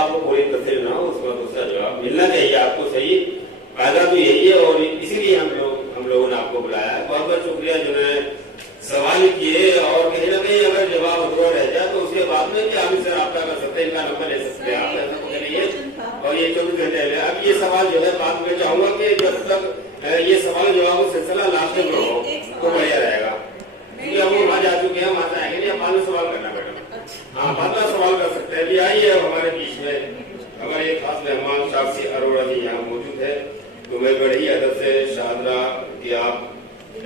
आपको पूरी तस्वीर ना हो, उसका दूसरा जवाब मिलना चाहिए आपको। सही फायदा तो यही है और इसीलिए हम लोगों ने आपको बुलाया है। बहुत बहुत शुक्रिया जिन्होंने सवाल किए, और कहीं ना कहीं अगर जवाब अधूरा रह जाए तो उसके बाद में क्या हम इससे रब्ता कर सकते हैं, इनका नंबर ले सकते हैं आप, ऐसा कुछ नहीं है। और ये 24 घंटे में अब ये सवाल जो है बाद में चाहूंगा कि जब तक ये सवाल जवाब सिलसिला लास्ट में हो तो बढ़िया रहेगा, क्योंकि हम वहां जा चुके हैं, वहां आएंगे नहीं, बाद में सवाल करना पड़ेगा। हाँ, बाद में सवाल कर सकते हैं। अभी आइए हमारे बीच में हमारे खास मेहमान साक्षी अरोड़ा जी यहाँ मौजूद है। तो मैं बड़ी अदब से शाहदरा की आप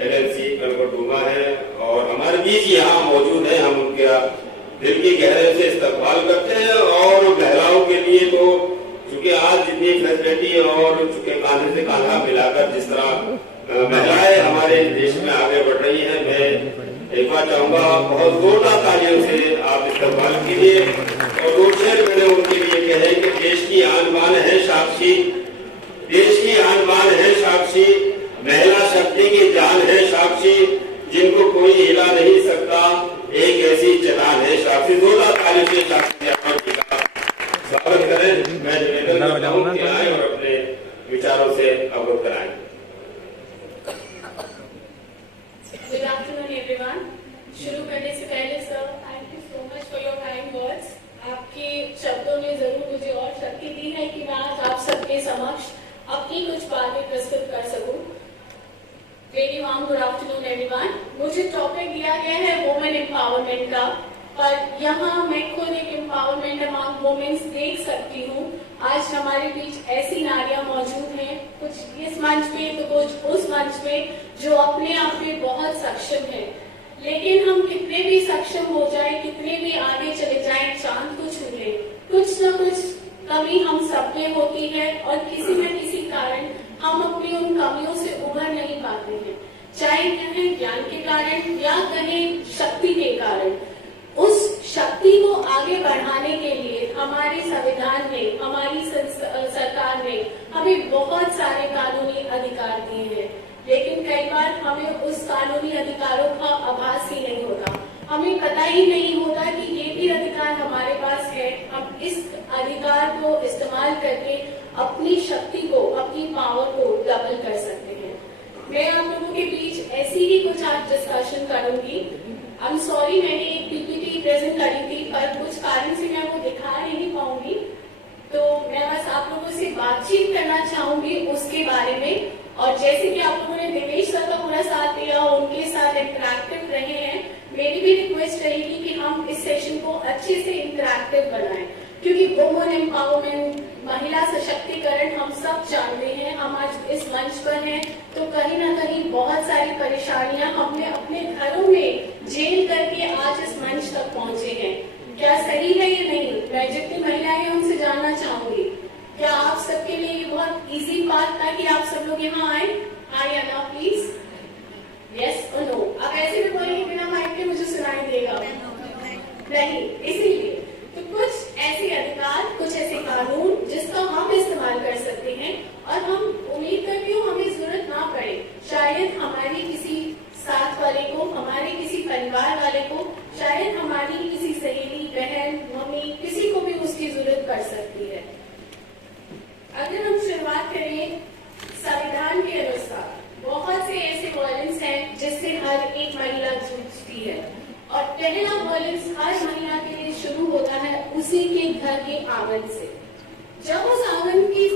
LLC कलकत्ता है और हमारे बीच यहाँ मौजूद है। हम उनका दिल की गहराई से इस्तकबाल करते हैं। और महिलाओं के लिए तो चूंकि आज जितनी फैसिलिटी और चूंकि कांधे से कांधा मिलाकर जिस तरह महिलाएं हमारे देश में आगे बढ़ रही है, मैं एक बार चाहूंगा बहुत जोरदार तालियों से आप इस्तकबाल कीजिए। और दो शेर मैंने उनके लिए कहे कि देश की आन बान है साक्षी, देश की आन बान है साक्षी, महिला शक्ति की जान है साक्षी, जिनको कोई हिला नहीं सकता, एक ऐसी चट्टान है साक्षी। जोरदार तालियों से साक्षी का स्वागत करें। मैं निवेदन करता हूँ कि आए और अपने विचारों से अवगत कराएं। Good afternoon everyone. शुरू करने से पहले sir thank you so much for your kind words. आपके शब्दों ने जरूर मुझे और शक्ति दी है कि मैं आज आप सबके समक्ष अपनी कुछ बातें प्रस्तुत कर सकूं। Very warm good afternoon everyone. मुझे टॉपिक दिया गया है वुमेन एम्पावरमेंट का, पर यहाँ मैं खुद एक एम्पावरमेंट अमंग वुमेन्स देख सकती हूँ। आज हमारे बीच ऐसी नारियां मौजूद हैं, कुछ इस मंच पे तो कुछ उस मंच पे, जो अपने आप में बहुत सक्षम है। लेकिन हम कितने भी सक्षम हो जाए, कितने भी आगे चले जाए, चांद को छू ले, कुछ न कुछ कमी हम सब में होती है और किसी न किसी कारण हम अपनी उन कमियों से उभर नहीं पाते हैं, चाहे कहें ज्ञान के कारण या कहें शक्ति के कारण। उस शक्ति को आगे बढ़ाने के लिए हमारे संविधान ने, हमारी सरकार ने हमें बहुत सारे कानूनी अधिकार दिए हैं, लेकिन कई बार हमें उस कानूनी अधिकारों का आभास ही नहीं होता। हमें पता ही नहीं होता कि ये भी अधिकार हमारे पास है। हम इस अधिकार को इस्तेमाल करके अपनी शक्ति को, अपनी पावर को डबल कर सकते हैं। मैं आप लोगों के बीच ऐसी ही कुछ आज डिस्कशन करूंगी। आई एम सॉरी, मैंने एक PPT प्रेजेंट करी थी, पर कुछ कारण से मैं वो दिखा नहीं पाऊंगी, तो मैं बस आप लोगों से बातचीत करना चाहूंगी उसके बारे में। और जैसे कि आप लोगों ने देवेश सर का पूरा साथ दिया, उनके साथ इंटरैक्टिव रहे हैं, मेरी भी रिक्वेस्ट रहेगी कि हम इस सेशन को अच्छे से इंटरैक्टिव बनाएं, क्योंकि वुमेन एम्पावरमेंट, महिला सशक्तिकरण हम सब जानते हैं। हम आज इस मंच पर हैं तो कहीं ना कहीं बहुत सारी परेशानियां हमने अपने घरों में झेल करके आज इस मंच तक पहुंचे हैं। क्या सही है या नहीं? मैं जितनी महिलाएं हैं उनसे जानना चाहूंगी, क्या आप सबके लिए ये बहुत इजी बात था कि आप सब लोग यहाँ आए? हाँ या ना प्लीज, यस और नो। आप ऐसे भी बोलेंगे बिना माइक के, मुझे सुनाई देगा नहीं। इसीलिए तो कुछ ऐसे अधिकार, कुछ ऐसे कानून जिसका हम इस्तेमाल कर सकते हैं, और हम उम्मीद करती हूँ हमें जरूरत ना पड़े, शायद हमारी किसी साथ वाले को, हमारे किसी परिवार वाले को, शायद हमारी किसी सहेली, बहन, मम्मी, किसी को भी उसकी जरूरत पड़ सकती है। अगर हम शुरुआत करें संविधान के अनुसार, बहुत से ऐसे वायलेंस हैं जिससे हर एक महिला जूझती है, और पहला वायलेंस हर महिला के लिए शुरू होता है उसी के घर के आंगन से। जब उस आंगन की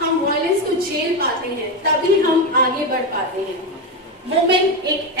हम वायलेंस को झेल पाते हैं, तभी हम आगे बढ़ पाते हैं। वुमेन एक